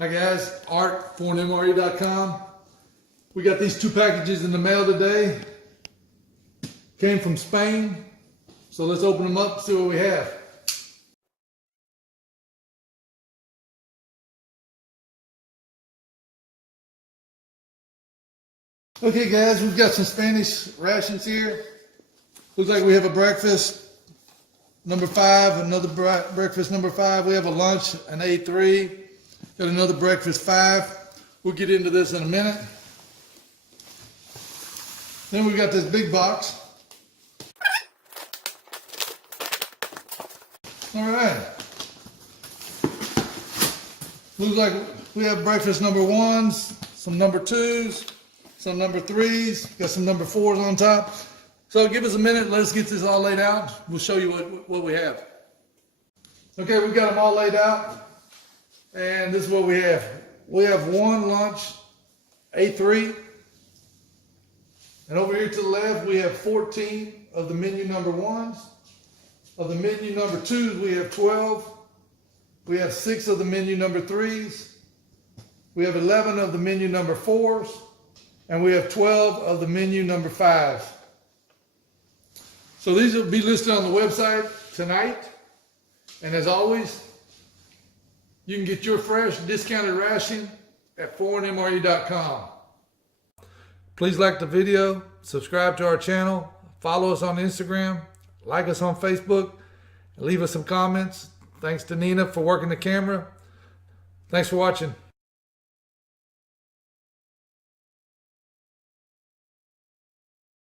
Hi guys, Art, ForeignMRE.com. We got these 2 packages in the mail today. Came from Spain. So let's open them up and see what we have. Okay guys, we've got some Spanish rations here. Looks like we have a breakfast number 5, another breakfast number 5. We have a lunch, an A3. Got another breakfast 5. We'll get into this in a minute. Then we got this big box. All right. Looks like we have breakfast number 1s, some number 2s, some number 3s, got some number 4s on top. So give us a minute, let's get this all laid out. We'll show you what we have. Okay, we've got them all laid out. And this is what we have. We have 1 lunch, A3. And over here to the left, we have 14 of the menu number 1s. Of the menu number 2s, we have 12. We have 6 of the menu number 3s. We have 11 of the menu number 4s. And we have 12 of the menu number 5s. So these will be listed on the website tonight. And as always, you can get your fresh discounted ration at ForeignMRE.com. Please like the video, subscribe to our channel, follow us on Instagram, like us on Facebook, and leave us some comments. Thanks to Nina for working the camera. Thanks for watching.